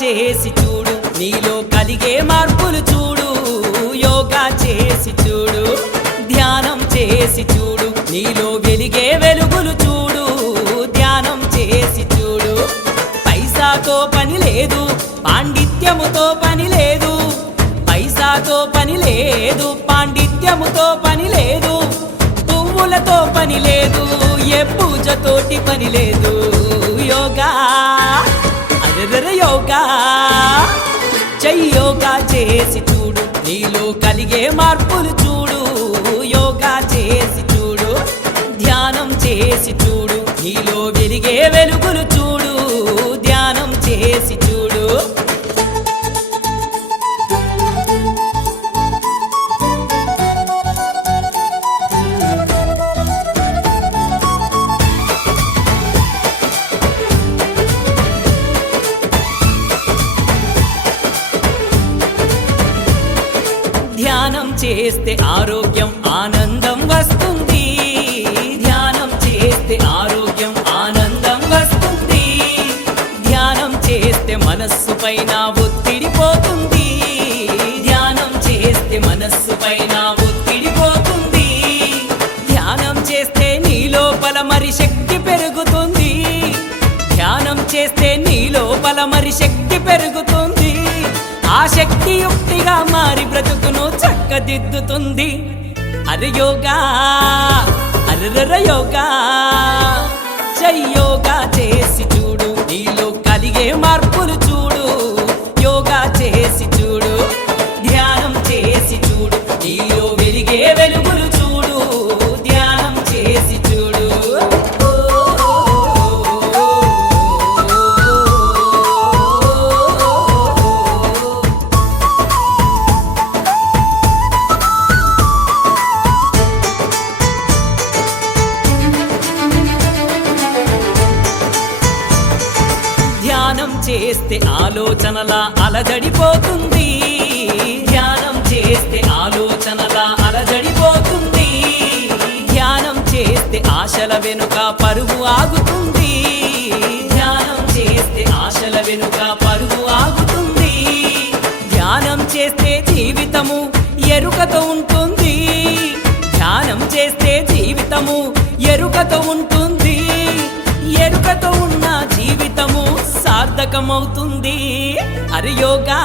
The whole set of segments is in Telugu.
చేసి చూడు నీలో కలిగే మార్పులు చూడు యోగా చేసి చూడు ధ్యానం చేసి చూడు నీలో వెలిగే వెలుగులు చూడు ధ్యానం చేసి చూడు పైసాతో పని లేదు పాండిత్యముతో పని లేదు పైసాతో పని లేదు పాండిత్యముతో పని లేదు పువ్వులతో పని లేదు ఏ పూజతోటి పని లేదు యోగా అరెరె యోగా యోగా చేసి చూడు నీలో కలిగే మార్పులు చూడు యోగా చేసి చూడు ధ్యానం చేసి చూడు నీలో వెలిగే వెలుగులు చూడు ధ్యానం చేసి చూడు ధ్యానం చేస్తే ఆరోగ్యం ఆనందం వస్తుంది ధ్యానం చేస్తే ఆరోగ్యం ఆనందం వస్తుంది ధ్యానం చేస్తే మనస్సు పైన ఒత్తిడి పోతుంది ధ్యానం చేస్తే మనస్సు పైన ఒత్తిడి పోతుంది ధ్యానం చేస్తే నీ లోపల మరి శక్తి పెరుగుతుంది ధ్యానం చేస్తే నీ లోపల మరి శక్తి పెరుగుతుంది ఆ శక్తి యుక్తిగా మారి బ్రతుకును చక్కదిద్దుతుంది అరే యోగా అరెర యోగా యోగా చేసి చూడు నీలో కలిగే మార్పులు చూడు యోగా చేసి చూడు ధ్యానం చేసి చూడు నీలో వెలిగే వెలుగులు చూడు ధ్యానం చేసి చూడు ధ్యానం చేస్తే ఆలోచనల అలజడిపోతుంది ధ్యానం చేస్తే ఆలోచనల అలజడిపోతుంది ధ్యానం చేస్తే ఆశల వెనుక పరుగు ఆగుతుంది ధ్యానం చేస్తే ఆశల వెనుక పరుగు ఆగుతుంది ధ్యానం చేస్తే జీవితము ఎరుకతో ఉంటుంది ధ్యానం చేస్తే జీవితము ఎరుకతో ఉంటుంది ఎరుకతో ఉన్న జీవితము సార్థకమవుతుంది అరే యోగా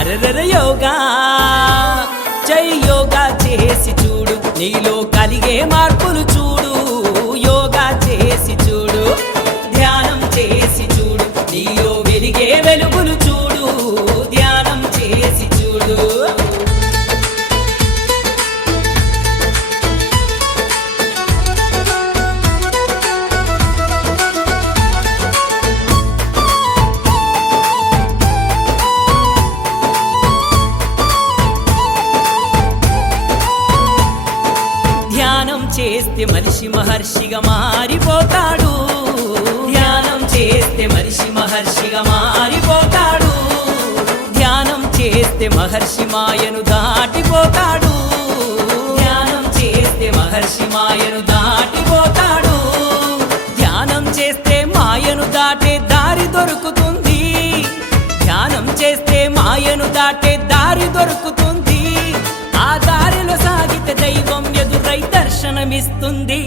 అరెరె యోగా యోగా చేసి చూడు నీలో కలిగే మార్పులు చూడు యోగా చేసి చూడు ధ్యానం చేసి చూడు నీలో వెలిగే వెలుగులు చూడు ధ్యానం చేసి చూడు ధ్యానం చేస్తే మనిషి మహర్షిగా మారిపోతాడు ధ్యానం చేస్తే మనిషి మహర్షిగా మారిపోతాడు ధ్యానం చేస్తే మహర్షి మాయను దాటిపోతాడు ధ్యానం చేస్తే మహర్షి మాయను దాటిపోతాడు ధ్యానం చేస్తే మాయను దాటే దారి దొరుకుతుంది ధ్యానం చేస్తే మాయను దాటే దారి దొరుకుతుంది ఆ దారిలో సాగితే దైవం ఎదురై దర్శనమిస్తుంది